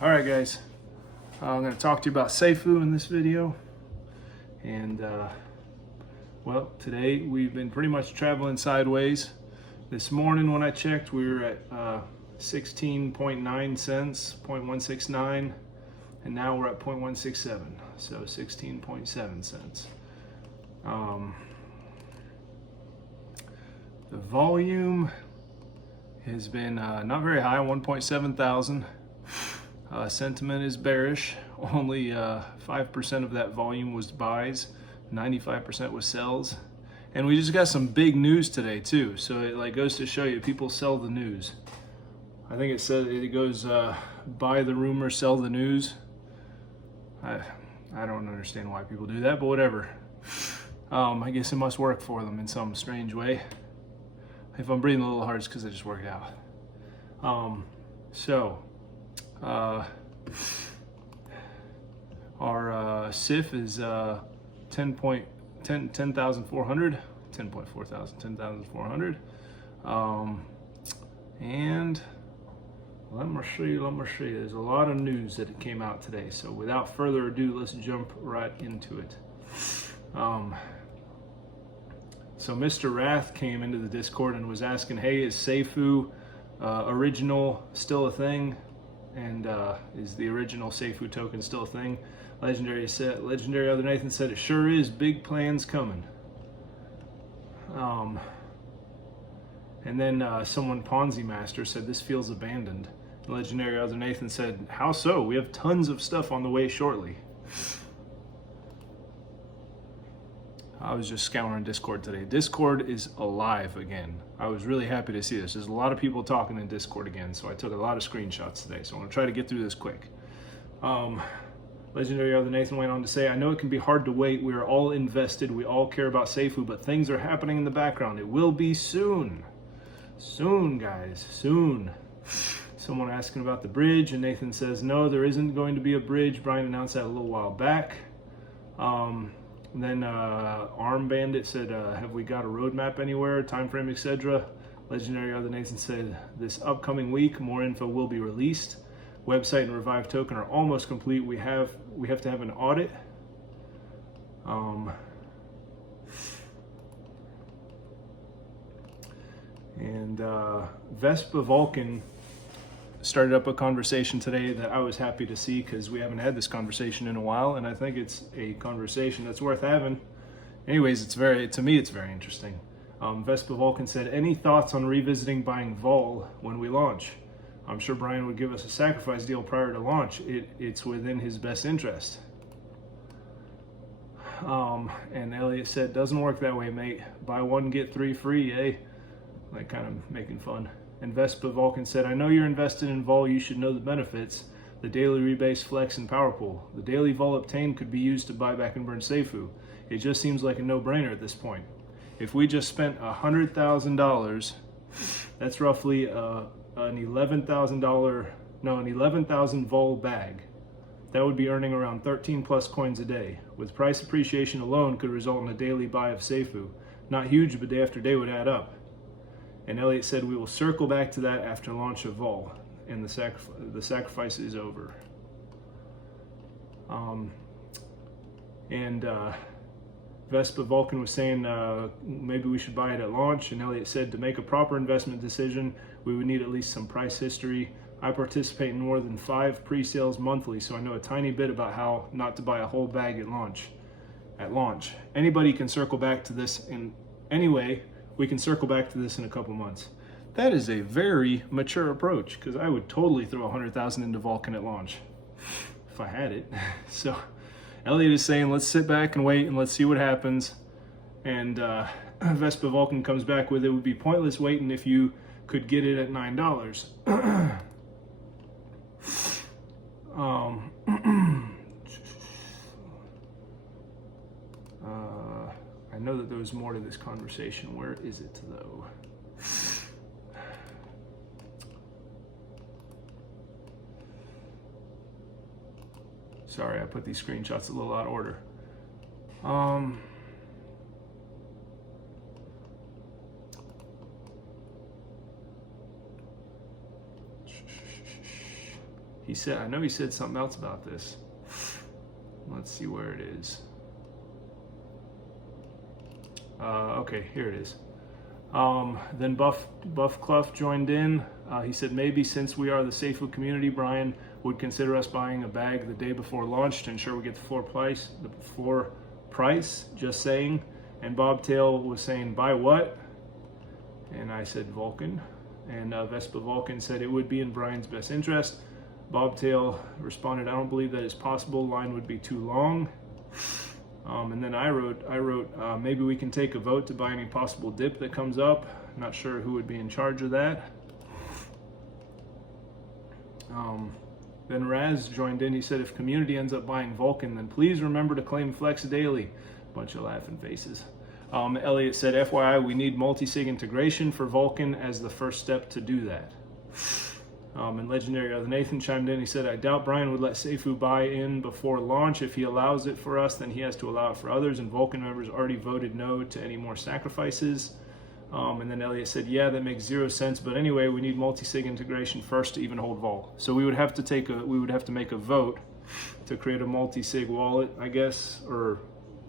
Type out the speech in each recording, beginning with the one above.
All right, guys. I'm going to talk to you about Safuu in this video. And, well, today we've been pretty much traveling sideways. This morning when I checked, we were at 16.9 cents, 0.169, and now we're at 0.167, so 16.7 cents. The volume has been not very high, 1.7 thousand. Sentiment is bearish. Only 5% of that volume was buys, 95% was sells. And we just got some big news today too. So it goes to show you, people sell the news. I think it says it goes buy the rumor, sell the news. I don't understand why people do that, but whatever. I guess it must work for them in some strange way. If I'm breathing a little hard, it's because I just worked out. Our SIF is 10,400, 10,400. And let me see. There's a lot of news that came out today. So without further ado, let's jump right into it. So Mr. Wrath came into the Discord and was asking, hey, is Safuu original still a thing? And is the original Safuu token still a thing? Legendary Other Nathan said, it sure is, big plans coming. And then someone, Ponzi Master, said, this feels abandoned. Legendary Other Nathan said, how so? We have tons of stuff on the way shortly. I was just scouring Discord today. Discord is alive again. I was really happy to see this. There's a lot of people talking in Discord again, so I took a lot of screenshots today. So I'm gonna try to get through this quick. Legendary Other Nathan went on to say, I know it can be hard to wait. We are all invested. We all care about Safuu, but things are happening in the background. It will be soon. Soon, guys, soon. Someone asking about the bridge, and Nathan says, no, there isn't going to be a bridge. Brian announced that a little while back. And then Arm Bandit said, have we got a roadmap anywhere, time frame, etc.? Legendary Other Nathan said, this upcoming week, more info will be released. Website and Revive token are almost complete. We have to have an audit. Vespa Vulcan started up a conversation today that I was happy to see because we haven't had this conversation in a while, and I think it's a conversation that's worth having. Anyways, to me it's very interesting. Vespa Vulcan said, any thoughts on revisiting buying Vol when we launch? I'm sure Brian would give us a sacrifice deal prior to launch. It's within his best interest. And Elliot said, doesn't work that way, mate. Buy one, get three free, eh? Like kind of making fun. And Vespa Vulcan said, I know you're invested in Vol, you should know the benefits. The daily rebase, flex, and power pool. The daily Vol obtained could be used to buy back and burn Safuu. It just seems like a no-brainer at this point. If we just spent $100,000, that's roughly an $11,000 Vol bag. That would be earning around 13 plus coins a day. With price appreciation alone could result in a daily buy of Safuu. Not huge, but day after day would add up. And Elliot said, we will circle back to that after launch of Vol, and the sacrifice is over. Vespa Vulcan was saying maybe we should buy it at launch, and Elliot said to make a proper investment decision, we would need at least some price history. I participate in more than 5 pre-sales monthly, so I know a tiny bit about how not to buy a whole bag at launch. Anybody can circle back to this anyway. We can circle back to this in a couple months. That is a very mature approach, because I would totally throw 100,000 into Vulcan at launch if I had it. So Elliot is saying, let's sit back and wait and let's see what happens. And Vespa Vulcan comes back with, it would be pointless waiting if you could get it at $9. I know that there was more to this conversation. Where is it though? Sorry, I put these screenshots a little out of order. He said, I know he said something else about this. Let's see where it is. Okay, here it is. Then Buff Clough joined in. He said, maybe since we are the Safuu community, Brian would consider us buying a bag the day before launch to ensure we get the floor price, just saying. And Bobtail was saying, buy what? And I said, Vulcan. And Vespa Vulcan said it would be in Brian's best interest. Bobtail responded, I don't believe that is possible. Line would be too long. And then I wrote, maybe we can take a vote to buy any possible dip that comes up. Not sure who would be in charge of that. Then Raz joined in. He said, if community ends up buying Vulcan, then please remember to claim Flex Daily. Bunch of laughing faces. Elliot said, FYI, we need multi-sig integration for Vulcan as the first step to do that. And Legendary Other Nathan chimed in. He said, I doubt Brian would let Safuu buy in before launch. If he allows it for us, then he has to allow it for others. And Vulcan members already voted no to any more sacrifices. And then Elliot said, yeah, that makes 0 sense. But anyway, we need multi-sig integration first to even hold vol. So we would have to make a vote to create a multi-sig wallet, I guess, or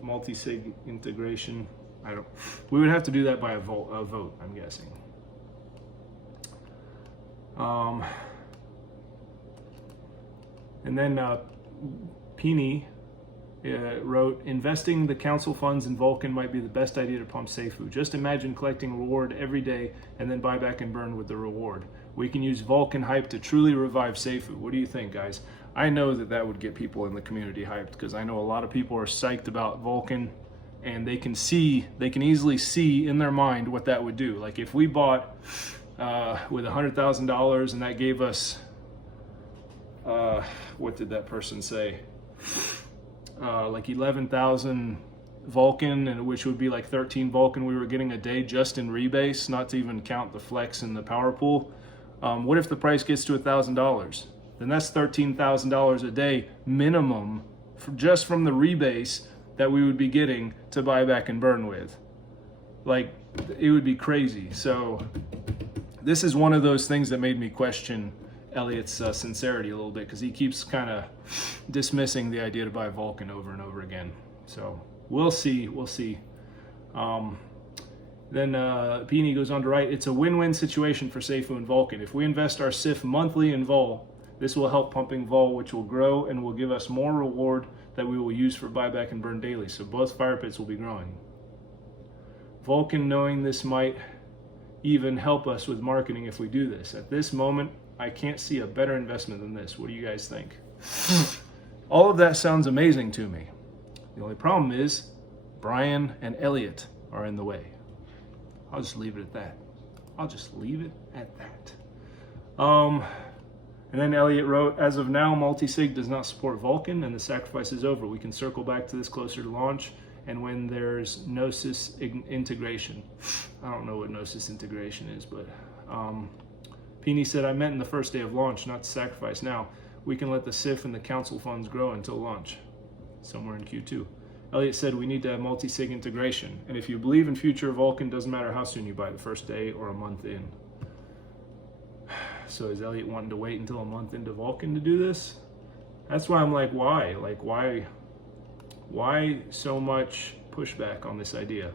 multi-sig integration. We would have to do that by a vote, I'm guessing. And then Peony wrote, investing the council funds in Vulcan might be the best idea to pump Safuu. Just imagine collecting reward every day and then buy back and burn with the reward. We can use Vulcan hype to truly revive Safuu. What do you think, guys? I know that would get people in the community hyped, because I know a lot of people are psyched about Vulcan, and they can easily see in their mind what that would do. Like if we bought with $100,000 and that gave us, what did that person say? Like 11,000 Vulcan, and which would be like 13 Vulcan we were getting a day just in rebase, not to even count the flex and the power pool. What if the price gets to $1,000? Then that's $13,000 a day minimum just from the rebase that we would be getting to buy back and burn with. Like, it would be crazy. So this is one of those things that made me question Elliot's sincerity a little bit, because he keeps kind of dismissing the idea to buy Vulcan over and over again. So we'll see. Then Peony goes on to write, it's a win-win situation for Safuu and Vulcan. If we invest our SIF monthly in vol, this will help pumping vol, which will grow and will give us more reward that we will use for buyback and burn daily. So both fire pits will be growing. Vulcan, knowing this, might even help us with marketing if we do this. At this moment, I can't see a better investment than this. What do you guys think? All of that sounds amazing to me. The only problem is Brian and Elliot are in the way. I'll just leave it at that. And then Elliot wrote, as of now, multi-sig does not support Vulcan and the sacrifice is over. We can circle back to this closer to launch and when there's Gnosis integration. I don't know what Gnosis integration is, but Peony said, I meant in the first day of launch, not to sacrifice now. We can let the SIF and the council funds grow until launch, somewhere in Q2. Elliot said, we need to have multi-sig integration. And if you believe in future Vulcan, doesn't matter how soon you buy, the first day or a month in. So is Elliot wanting to wait until a month into Vulcan to do this? That's why I'm like, why? Like, why so much pushback on this idea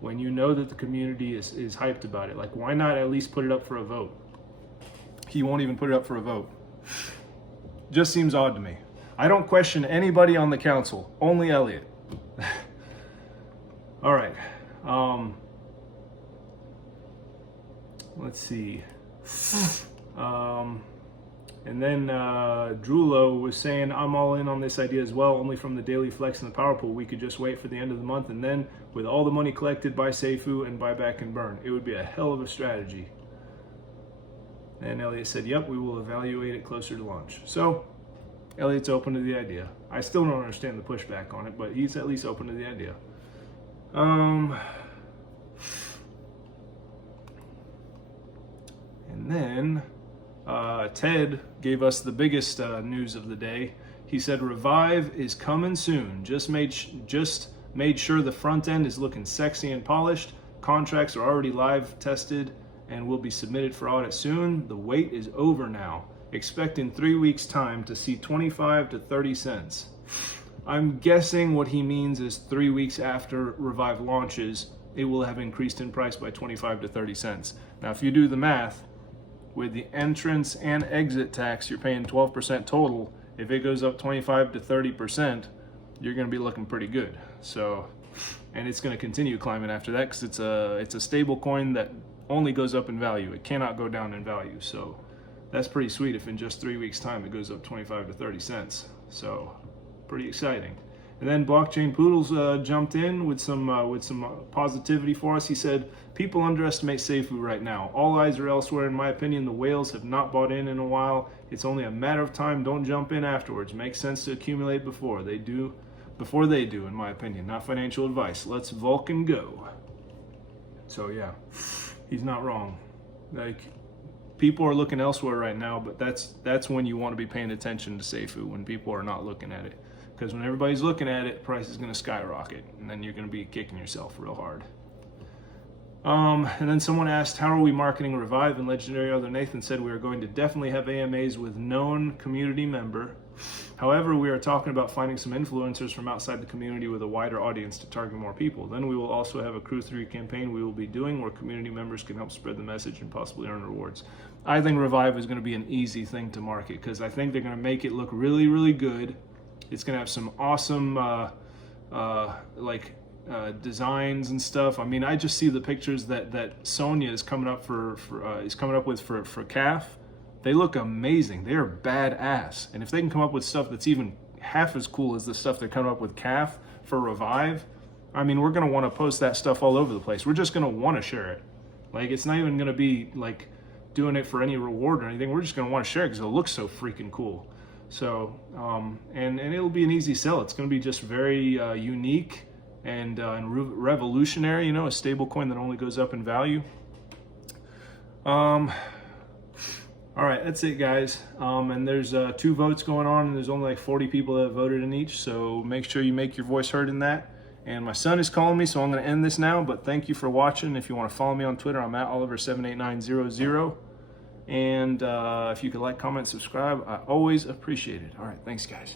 when you know that the community is hyped about it? Like, why not at least put it up for a vote? He won't even put it up for a vote. Just seems odd to me. I don't question anybody on the council, only Elliot. All right. Let's see. And then Drulo was saying, I'm all in on this idea as well, only from the daily flex and the power pool. We could just wait for the end of the month, and then with all the money collected, buy Safuu and buy back and burn. It would be a hell of a strategy. And Elliot said, yep, we will evaluate it closer to launch. So Elliot's open to the idea. I still don't understand the pushback on it, but he's at least open to the idea. And then Ted gave us the biggest news of the day. He said, Revive is coming soon. Just made sure the front end is looking sexy and polished. Contracts are already live tested and will be submitted for audit soon. The wait is over now. expect in 3 weeks' time to see 25 to 30 cents. I'm guessing what he means is 3 weeks after Revive launches, it will have increased in price by 25 to 30 cents. Now, if you do the math, with the entrance and exit tax, you're paying 12% total. If it goes up 25 to 30%, you're going to be looking pretty good. So, and it's going to continue climbing after that because it's a stable coin that only goes up in value. It cannot go down in value. So that's pretty sweet if in just 3 weeks' time it goes up 25 to 30 cents. So pretty exciting. And then Blockchain Poodles jumped in with some positivity for us. He said, people underestimate Safuu right now. All eyes are elsewhere. In my opinion, the whales have not bought in a while. It's only a matter of time. Don't jump in afterwards. Makes sense to accumulate before they do, in my opinion. Not financial advice. Let's Vulcan go. So yeah, he's not wrong. Like, people are looking elsewhere right now, but that's when you want to be paying attention to Safuu, when people are not looking at it. Because when everybody's looking at it, price is going to skyrocket, and then you're going to be kicking yourself real hard. And then someone asked, how are we marketing Revive? And Legendary Other Nathan said we are going to definitely have AMAs with known community member. However, we are talking about finding some influencers from outside the community with a wider audience to target more people. Then we will also have a Crew 3 campaign we will be doing where community members can help spread the message and possibly earn rewards. I think Revive is going to be an easy thing to market because I think they're going to make it look really, really good. It's going to have some awesome designs and stuff. I mean, I just see the pictures that Sonia is coming up with for CAF. They look amazing. They are badass. And if they can come up with stuff that's even half as cool as the stuff they're coming up with CAF for Revive, I mean, we're going to want to post that stuff all over the place. We're just going to want to share it. Like, it's not even going to be like doing it for any reward or anything. We're just going to want to share it because it looks so freaking cool. So, and it'll be an easy sell. It's going to be just very unique and revolutionary, you know, a stable coin that only goes up in value. All right, that's it, guys. And there's 2 votes going on, and there's only like 40 people that voted in each. So make sure you make your voice heard in that. And my son is calling me, so I'm going to end this now. But thank you for watching. If you want to follow me on Twitter, I'm at Oliver78900. And if you could like, comment, subscribe, I always appreciate it. All right, thanks, guys.